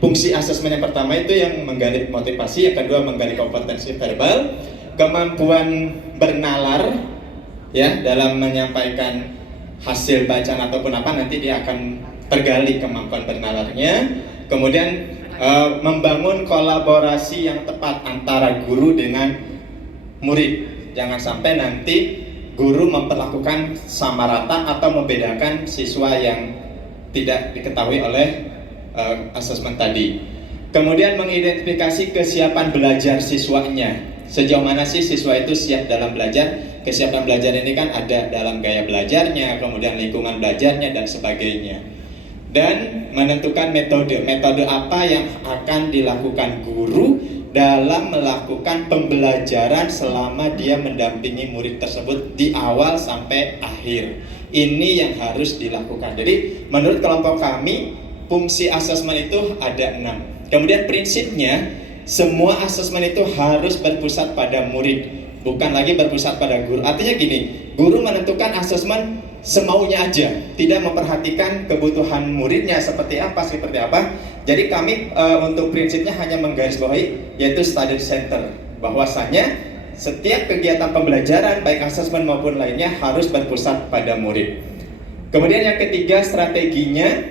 fungsi asesmen yang pertama itu yang menggali motivasi, yang kedua menggali kompetensi verbal, kemampuan bernalar ya dalam menyampaikan hasil bacaan ataupun apa, nanti dia akan tergali kemampuan bernalarnya. Kemudian membangun kolaborasi yang tepat antara guru dengan murid. Jangan sampai nanti guru memperlakukan sama rata atau membedakan siswa yang tidak diketahui oleh asesmen tadi. Kemudian mengidentifikasi kesiapan belajar siswanya. Sejauh mana sih siswa itu siap dalam belajar? Kesiapan belajar ini kan ada dalam gaya belajarnya, kemudian lingkungan belajarnya dan sebagainya. Dan menentukan metode apa yang akan dilakukan guru dalam melakukan pembelajaran selama dia mendampingi murid tersebut di awal sampai akhir. Ini yang harus dilakukan. Jadi menurut kelompok kami, fungsi asesmen itu ada 6. Kemudian prinsipnya, semua asesmen itu harus berpusat pada murid, bukan lagi berpusat pada guru. Artinya gini, guru menentukan asesmen semaunya aja, tidak memperhatikan kebutuhan muridnya seperti apa. Jadi kami untuk prinsipnya hanya menggarisbawahi, yaitu study center, bahwasanya setiap kegiatan pembelajaran baik asesmen maupun lainnya harus berpusat pada murid. Kemudian yang ketiga, strateginya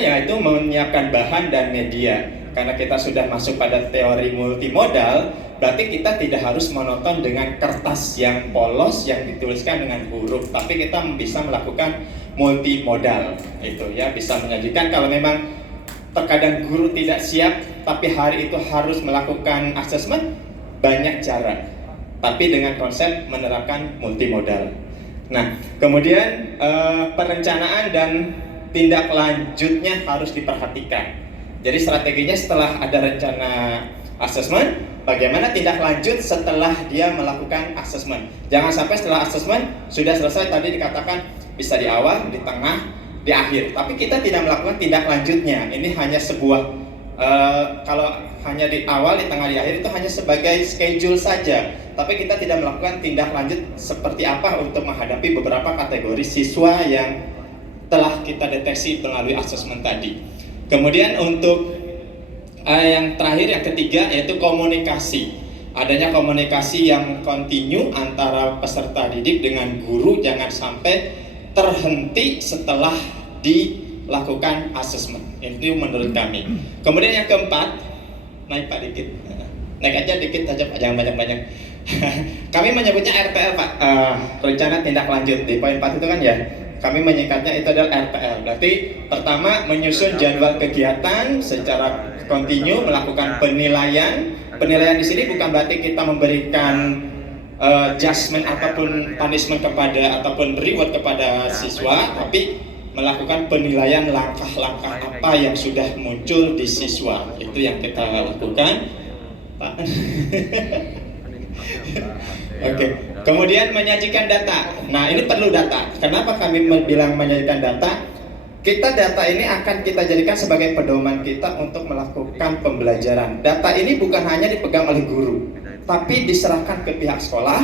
yaitu menyiapkan bahan dan media. Karena kita sudah masuk pada teori multimodal, berarti kita tidak harus monoton dengan kertas yang polos yang dituliskan dengan huruf, tapi kita bisa melakukan multimodal. Itu ya, bisa menyajikan. Kalau memang terkadang guru tidak siap, tapi hari itu harus melakukan asesmen, banyak cara. Tapi dengan konsep menerapkan multimodal. Nah, kemudian perencanaan dan tindak lanjutnya harus diperhatikan. Jadi strateginya setelah ada rencana asesmen, bagaimana tindak lanjut setelah dia melakukan asesmen. Jangan sampai setelah asesmen sudah selesai, tadi dikatakan bisa di awal, di tengah, di akhir, tapi kita tidak melakukan tindak lanjutnya. Ini hanya sebuah kalau hanya di awal, di tengah, di akhir itu hanya sebagai schedule saja, tapi kita tidak melakukan tindak lanjut seperti apa untuk menghadapi beberapa kategori siswa yang telah kita deteksi melalui asesmen tadi. Kemudian untuk yang terakhir, yang ketiga, yaitu komunikasi. Adanya komunikasi yang kontinu antara peserta didik dengan guru, jangan sampai terhenti setelah dilakukan asesmen. Itu menurut kami. Kemudian yang keempat, naik Pak dikit, naik aja dikit aja Pak, jangan banyak-banyak. Kami menyebutnya RPL Pak, rencana tindak lanjut. Di poin 4 itu kan ya, kami menyingkatnya itu adalah RPL. Berarti pertama, menyusun jadwal kegiatan secara kontinu, melakukan penilaian. Penilaian di sini bukan berarti kita memberikan judgment ataupun punishment kepada ataupun reward kepada siswa, tapi melakukan penilaian langkah-langkah apa yang sudah muncul di siswa. Itu yang kita lakukan, Pak. Oke. Kemudian menyajikan data. Nah, ini perlu data. Kenapa kami bilang menyajikan data? Data ini akan kita jadikan sebagai pedoman kita untuk melakukan pembelajaran. Data ini bukan hanya dipegang oleh guru, tapi diserahkan ke pihak sekolah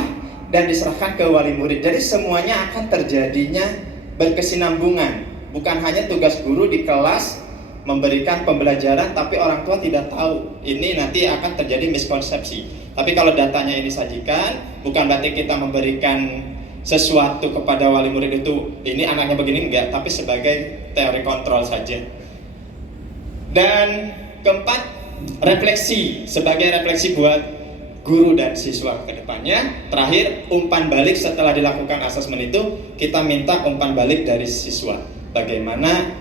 dan diserahkan ke wali murid. Jadi semuanya akan terjadinya berkesinambungan. Bukan hanya tugas guru di kelas memberikan pembelajaran, tapi orang tua tidak tahu. Ini nanti akan terjadi miskonsepsi. Tapi kalau datanya ini disajikan, bukan berarti kita memberikan sesuatu kepada wali murid itu, ini anaknya begini, enggak, tapi sebagai teori kontrol saja. Dan keempat, refleksi, sebagai refleksi buat guru dan siswa ke depannya. Terakhir, umpan balik setelah dilakukan asesmen itu, kita minta umpan balik dari siswa. Bagaimana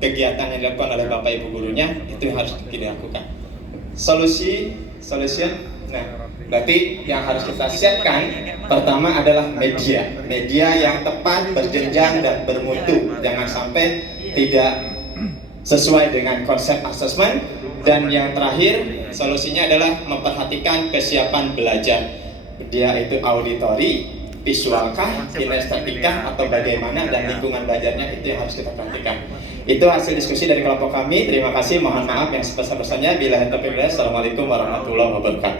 kegiatan yang dilakukan oleh Bapak Ibu gurunya, itu yang harus dilakukan. Solution. Nah, berarti yang harus kita siapkan pertama adalah media yang tepat, berjenjang dan bermutu. Jangan sampai tidak sesuai dengan konsep asesmen. Dan yang terakhir, solusinya adalah memperhatikan kesiapan belajar. Dia itu auditori, visualkah, kinestetikah, atau bagaimana, dan lingkungan belajarnya, itu yang harus kita perhatikan. Itu hasil diskusi dari kelompok kami. Terima kasih, mohon maaf yang sebesar-besarnya. Assalamualaikum warahmatullahi wabarakatuh.